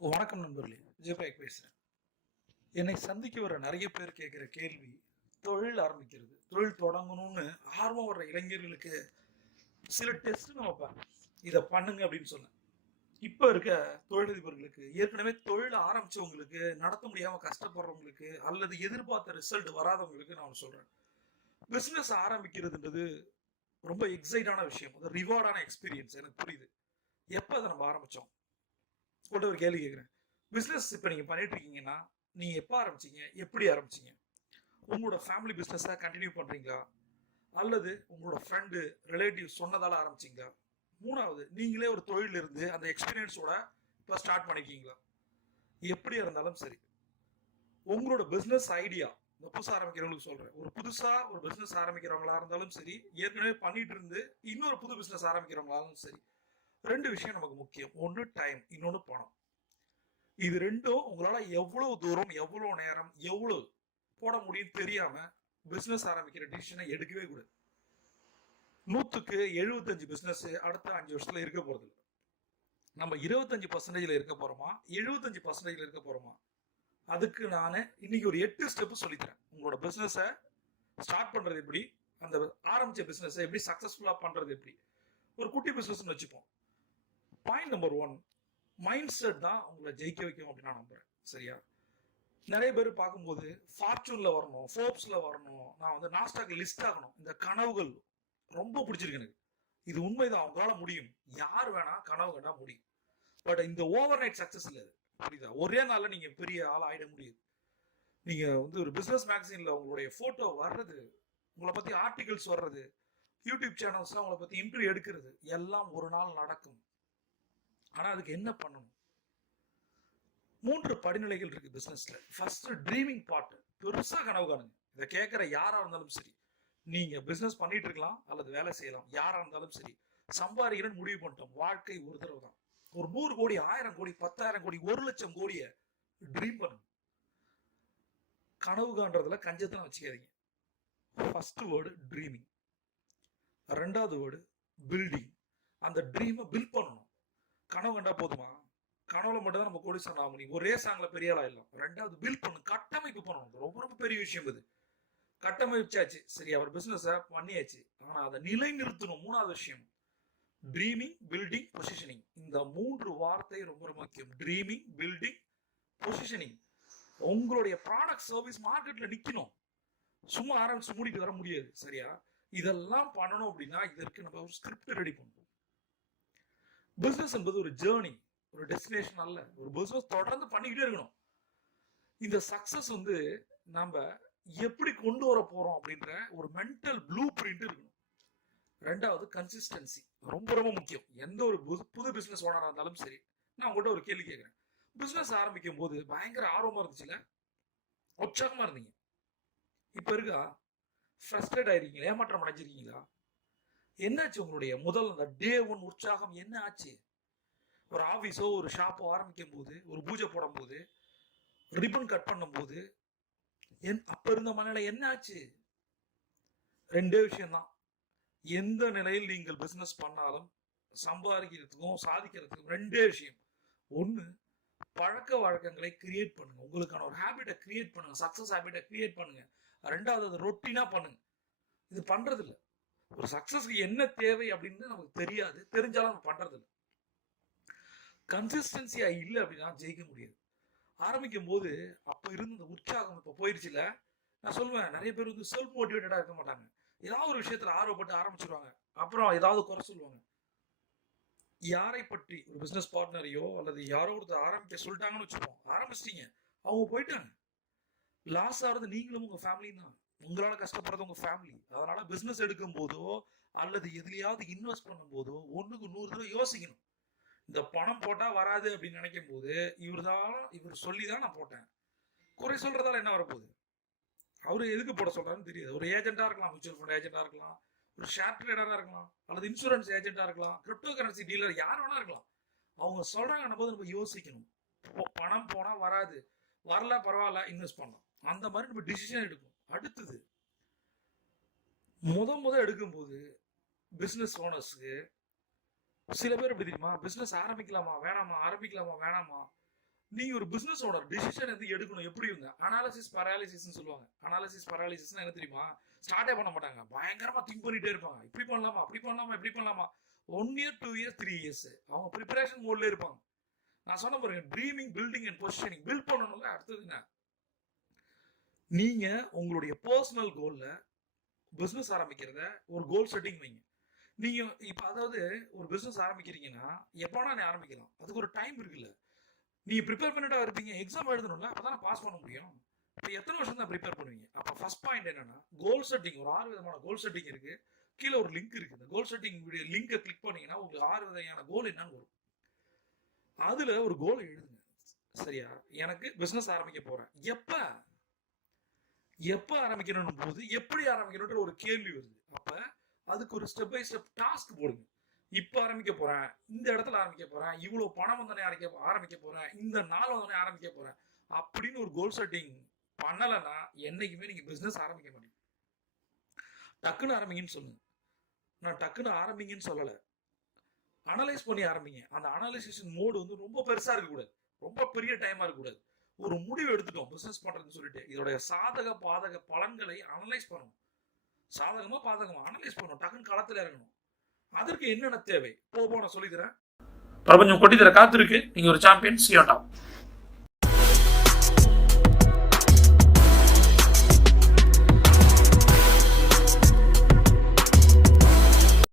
வணக்கம் நண்பர்களே, ஜெயபாக் பேசுறேன். என்னை சந்திக்க வர நிறைய பேர் கேட்கிற கேள்வி, தொழில் ஆரம்பிக்கிறது, தொழில் தொடங்கணும்னு ஆர்வம் வர்ற இளைஞர்களுக்கு சில டெஸ்ட் வைப்பாங்க. இதை பண்ணுங்க அப்படின்னு சொன்னேன். இப்ப இருக்க தொழிலதிபர்களுக்கு, ஏற்கனவே தொழில் ஆரம்பிச்சவங்களுக்கு, நடத்த முடியாம கஷ்டப்படுறவங்களுக்கு அல்லது எதிர்பார்த்த ரிசல்ட் வராதவங்களுக்கு நான் சொல்றேன். பிசினஸ் ஆரம்பிக்கிறதுன்றது ரொம்ப எக்ஸைட்டான விஷயம், ரிவார்டான எக்ஸ்பீரியன்ஸ். எனக்கு புரியுது. எப்ப அதை நம்ம ஆரம்பிச்சோம் கூட ஒரு கேள்வி கேட்குறேன். பிஸ்னஸ் இப்போ நீங்கள் பண்ணிட்டு இருக்கீங்கன்னா, நீங்கள் எப்போ ஆரம்பிச்சீங்க, எப்படி ஆரம்பிச்சீங்க? உங்களோட ஃபேமிலி பிஸ்னஸை கண்டினியூ பண்ணுறீங்களா, அல்லது உங்களோட ஃப்ரெண்டு ரிலேட்டிவ் சொன்னதால் ஆரம்பிச்சிங்களா? மூணாவது, நீங்களே ஒரு தொழில் இருந்து அந்த எக்ஸ்பீரியன்ஸோட இப்போ ஸ்டார்ட் பண்ணிருக்கீங்களா? எப்படியா இருந்தாலும் சரி, உங்களோட பிஸ்னஸ் ஐடியா, இந்த புதுசாக ஆரம்பிக்கிறவங்களுக்கு சொல்கிறேன், ஒரு புதுசாக ஒரு பிஸ்னஸ் ஆரம்பிக்கிறவங்களா இருந்தாலும் சரி, ஏற்கனவே பண்ணிட்டு இருந்து இன்னொரு புது பிஸ்னஸ் ஆரம்பிக்கிறவங்களாலும் சரி, ரெண்டு விஷயம் நமக்கு முக்கியம். ஒன்று டைம், இன்னொன்று பணம். இது ரெண்டும் உங்களால எவ்வளவு தூரம், எவ்வளவு நேரம், எவ்வளவு போட முடியும் தெரியாம பிசினஸ் ஆரம்பிக்கிற டிசிஷனை எடுக்கவே கூடாது. 100க்கு 75 பிசினஸ் அடுத்த 5 வருஷத்துல இருக்க போறது. நம்ம 25% இருக்க போறோமா, 75% இருக்க போறோமா? அதுக்கு நான் இன்னைக்கு ஒரு 8 ஸ்டெப் சொல்லித்தரேன். உங்களோட பிசினஸை ஸ்டார்ட் பண்றது எப்படி, அந்த ஆரம்பிச்ச பிசினஸை எப்படி சக்சஸ்ஃபுல்லா பண்றது எப்படி. ஒரு குட்டி பிசினஸ் வச்சுப்போம். பாயிண்ட் நம்பர் 1, மைண்ட் செட் தான் உங்களை ஜெயிக்க வைக்கும் அப்படின்னு நான் நம்புறேன். சரியா? நிறைய பேர் பார்க்கும்போது ஃபார்ச்சூன்ல வரணும், ஃபோர்ப்ஸ்ல வரணும், நான் நாஸ்டாக்ல லிஸ்ட் ஆகணும், இந்த கனவுகள் ரொம்ப பிடிச்சிருக்கு எனக்கு. இது உண்மைதான், அவங்களால முடியும். யார் வேணா கனவு கண்டா முடியும். பட் இந்த ஓவர் நைட் சக்சஸ் இல்லை. புரியுதா? ஒரே நாள்ல நீங்க பெரிய ஆள் ஆயிட முடியாது. நீங்க ஒரு பிசினஸ் மேகசின்ல உங்களுடைய போட்டோ வர்றது, உங்களை பத்தி ஆர்டிகல்ஸ் வர்றது, யூடியூப் சேனல்ஸ்ல உங்களை பத்தி இன்டர்வியூ எடுக்கிறது எல்லாம் ஒரு நாள் நடக்கும். ஆனா அதுக்கு என்ன பண்ணணும்? 3 படிநிலைகள் இருக்கு பிசினஸ்ல. First, dreaming part. பெருசா கனவு காணுங்க. இதை கேட்கிற யாரா இருந்தாலும் சரி, நீங்க பிசினஸ் பண்ணிட்டு இருக்கலாம் அல்லது வேலை செய்யலாம், யாரா இருந்தாலும் சரி, சம்பாதிக்கிறேன்னு முடிவு பண்ணிட்டோம். வாழ்க்கை ஒரு தடவை தான். ஒரு 100 கோடி, 1000 கோடி, 10,000 கோடி, 1,00,000 கோடிய ட்ரீம் பண்ணுங்க. கனவு காண்றதுல கஞ்சத்தனம் வச்சுக்காதீங்க. First word dreaming. ரெண்டாவது வேர்டு பில்டிங். அந்த ட்ரீமை பில்ட் பண்ணணும். கனவு கண்டா போதுமா? கனவுல மட்டும் தான் நம்ம கோடீஸ்வரன் ஆக முடியும். ஒரே சாங்ல பெரிய ஆள் ஆயிடலாம். ரெண்டாவது பில்ட் பண்ணணும், கட்டமைப்பு பண்ணணும். ரொம்ப ரொம்ப பெரிய விஷயம் இது. கட்டமைச்சாச்சு, சரி, அவர் பிசினஸ் பண்ணியாச்சு, ஆனா அதை நிலை நிறுத்தணும். மூணாவது விஷயம் ட்ரீமிங், பில்டிங், பொசிஷனிங். இந்த 3 வார்த்தை ரொம்ப ரொம்ப முக்கியம். Dreaming, building, positioning. உங்களுடைய ப்ராடக்ட் சர்வீஸ் மார்க்கெட்ல நிக்கணும். சும்மா ஆரம்பிச்சு மூடிட்டு வர முடியாது. சரியா? இதெல்லாம் பண்ணணும் அப்படின்னா இதற்கு நம்ம ஒரு ஸ்கிரிப்ட் ரெடி பண்ணணும். பிசினஸ் என்பது ஒரு ஜேர்னி, ஒரு டெஸ்டினேஷன் அல்ல. ஒரு பிசினஸ் தொடர்ந்து பண்ணிக்கிட்டே இருக்கணும். இந்த சக்சஸ் நம்ம எப்படி கொண்டு வர போறோம் அப்படின்ற ஒரு மென்டல் ப்ளூ பிரிண்ட் இருக்கணும். ரெண்டாவது கன்சிஸ்டன்சி, ரொம்ப ரொம்ப முக்கியம். எந்த ஒரு புது பிசினஸ் ஓனரா இருந்தாலும் சரி, நான் உங்கள்கிட்ட ஒரு கேள்வி கேட்கிறேன். பிசினஸ் ஆரம்பிக்கும் போது பயங்கர ஆர்வமா இருந்துச்சுல, உற்சாகமா இருந்தீங்க. இப்ப இருக்கா? ஃப்ரஸ்ட்ரேட் ஆயிருக்கீங்களா? ஏமாற்றம் அடைஞ்சிருக்கீங்களா? என்னாச்சு? உங்களுடைய முதல் அந்த டே 1 உற்சாகம் என்ன ஆச்சு? ஒரு ஆபீஸோ ஒரு ஷாப்போ ஆரம்பிக்கும் போது, ஒரு பூஜை போடும் போது, ரிப்பன் கட் பண்ணும் போது அப்ப இருந்த மனநிலை என்ன ஆச்சு? ரெண்டே விஷயம்தான். எந்த நிலையில் நீங்கள் பிசினஸ் பண்ணாலும் சம்பாதிக்கிறதுக்கும் சாதிக்கிறதுக்கும் ரெண்டே விஷயம். ஒண்ணு, பழக்க வழக்கங்களை கிரியேட் பண்ணுங்க. உங்களுக்கான ஒரு ஹேபிட்டை கிரியேட் பண்ணுங்க. சக்சஸ் ஹேபிட்டை கிரியேட் பண்ணுங்க. ரெண்டாவது, ரொட்டீனா பண்ணுங்க. இது பண்றது இல்லை. ஒரு சக்சஸ்க்கு என்ன தேவை அப்படின்னு நமக்கு தெரியாது, தெரிஞ்சாலும் நம்ம பண்றது இல்லை. கன்சிஸ்டன்சியா இல்லை அப்படின்னா ஜெயிக்க முடியாது. ஆரம்பிக்கும் போது அப்ப இருந்த உற்சாகம் இப்ப போயிருச்சுல. நான் சொல்லுவேன், நிறைய பேர் செல்ஃப் மோட்டிவேட்டடா இருக்க மாட்டாங்க. ஏதாவது ஒரு விஷயத்துல ஆர்வப்பட்டு ஆரம்பிச்சிருவாங்க, அப்புறம் ஏதாவது குறை சொல்லுவாங்க. யாரை பற்றி, ஒரு பிசினஸ் பார்ட்னரையோ அல்லது யாரோ ஒருத்தர் ஆரம்பிக்க சொல்லிட்டாங்கன்னு வச்சுப்போம், ஆரம்பிச்சிட்டீங்க, அவங்க போயிட்டாங்க. லாஸ் ஆகிறது நீங்களும் உங்க ஃபேமிலியும் தான். உங்களால கஷ்டப்படுறது உங்க ஃபேமிலி. அதனால பிசினஸ் எடுக்கும் போதோ அல்லது எதுலையாவது இன்வெஸ்ட் பண்ணும் போதோ 1க்கு 100 தடவை யோசிக்கணும். இந்த பணம் போட்டா வராது அப்படின்னு நினைக்கும் போது இவர் சொல்லிதான் நான் போட்டேன், குறை சொல்றதால என்ன வரப்போகுது? அவரு எதுக்கு போட சொல்றாருன்னு தெரியாது. ஒரு ஏஜென்டா இருக்கலாம், மியூச்சுவல் ஃபண்ட் ஏஜென்டா இருக்கலாம், ஒரு ஷேர் ட்ரேடரா இருக்கலாம், அல்லது இன்சூரன்ஸ் ஏஜென்டா இருக்கலாம், கிரிப்டோ கரன்சி டீலர், யார் வேணா இருக்கலாம். அவங்க சொல்றாங்க போது நம்ம யோசிக்கணும். பணம் போனா வராது, வரல பரவாயில்ல, இன்வெஸ்ட் பண்ணலாம், அந்த மாதிரி நம்ம டிசிஷன் எடுக்கணும். அடுத்தது முத எடுக்கும்போது பிஸ்னஸ் ஓனர்ஸுக்கு சில பேர் எப்படி தெரியுமா, பிஸ்னஸ் ஆரம்பிக்கலாமா வேணாமா, ஆரம்பிக்கலாமா வேணாமா. நீங்க ஒரு பிசினஸ் ஓனர் டிசிஷன் எது எடுக்கணும் எப்படி இருங்க, அனாலிசிஸ் பராலிசிஸ் சொல்லுவாங்க. அனாலிசிஸ் பராலிசிஸ் என்ன தெரியுமா, ஸ்டார்டே பண்ண மாட்டாங்க, பயங்கரமா திங்க் பண்ணிட்டே இருப்பாங்க. இப்படி பண்ணலாமா, அப்படி பண்ணலாமா, இப்படி பண்ணலாமா. 1 இயர் 2 இயர்ஸ் 3 இயர்ஸ் அவங்க ப்ரிப்பரேஷன் மோட்ல இருப்பாங்க. நான் சொன்ன பாருங்க, dreaming, building and positioning. Build பண்ணணும்ல. அடுத்ததுங்க, நீங்க உங்களுடைய பர்சனல் கோல்ல பிசினஸ் ஆரம்பிக்கிறத ஒரு கோல் செட்டிங் வைங்க. நீங்க இப்ப அதாவது ஒரு பிசினஸ் ஆரம்பிக்கிறீங்கன்னா எப்போனா நீ ஆரம்பிக்கலாம், அதுக்கு ஒரு டைம் இருக்குல்ல. நீங்க ப்ரிப்பேர் பண்ணிட்டா இருப்பீங்க, எக்ஸாம் எழுதணும்ல, அப்பதான் பாஸ் பண்ண முடியும். இப்போ எத்தனை வருஷம் தான் ப்ரிப்பேர் பண்ணுவீங்க? அப்போ ஃபர்ஸ்ட் பாயிண்ட் என்னன்னா, கோல் செட்டிங். ஒரு 6 விதமான கோல் செட்டிங் இருக்கு. கீழே ஒரு லிங்க் இருக்கு. இந்த கோல் செட்டிங் வீடியோ லிங்கை கிளிக் பண்ணீங்கன்னா உங்களுக்கு 6 விதையான கோல் என்னன்னு வரும். அதுல ஒரு கோலை எழுதுங்க. சரியா, எனக்கு பிசினஸ் ஆரம்பிக்க போறேன், எப்ப ஆரம்பிக்கணும் போது எப்படி ஆரம்பிக்கணும்ன்ற ஒரு கேள்வி வருது. அப்ப அதுக்கு ஒரு ஸ்டெப் பை ஸ்டெப் டாஸ்க் போடுங்க. இப்ப ஆரம்பிக்க போறேன், இந்த இடத்துல ஆரம்பிக்க போறேன், இவ்வளவு பணம் வந்தோடனே ஆரம்பிக்க போறேன், இந்த நாள் வந்தோடனே ஆரம்பிக்க போறேன் அப்படின்னு ஒரு கோல் செட்டிங் பண்ணலன்னா என்னைக்குமே நீங்க பிசினஸ் ஆரம்பிக்க மாட்டீங்க. டக்குன்னு ஆரம்பிங்கன்னு சொல்லுங்க. நான் டக்குன்னு ஆரம்பிங்கன்னு சொல்லல, அனலைஸ் பண்ணி ஆரம்பிங்க. அந்த அனலைசேஷன் மோடு வந்து ரொம்ப பெருசா இருக்கக்கூடாது, ரொம்ப பெரிய டைமா இருக்கக்கூடாது. ஒரு முடிவு எடுத்துட்டோம் பிசினஸ் பண்றதுன்னு சொல்லிட்டு, இதோட சாதக பாதக பலன்களை அனலைஸ் பண்ணணும். சாதகமா பாதகமா அனலைஸ் பண்ணணும், டக்குன்னு களத்துல இறங்கணும். அதற்கு என்னென்ன தேவை போன சொல்லி தரேன். பிரபஞ்சம் கொட்டி தர காத்திருக்கு. நீங்க ஒரு சாம்பியன். சியோட்டா.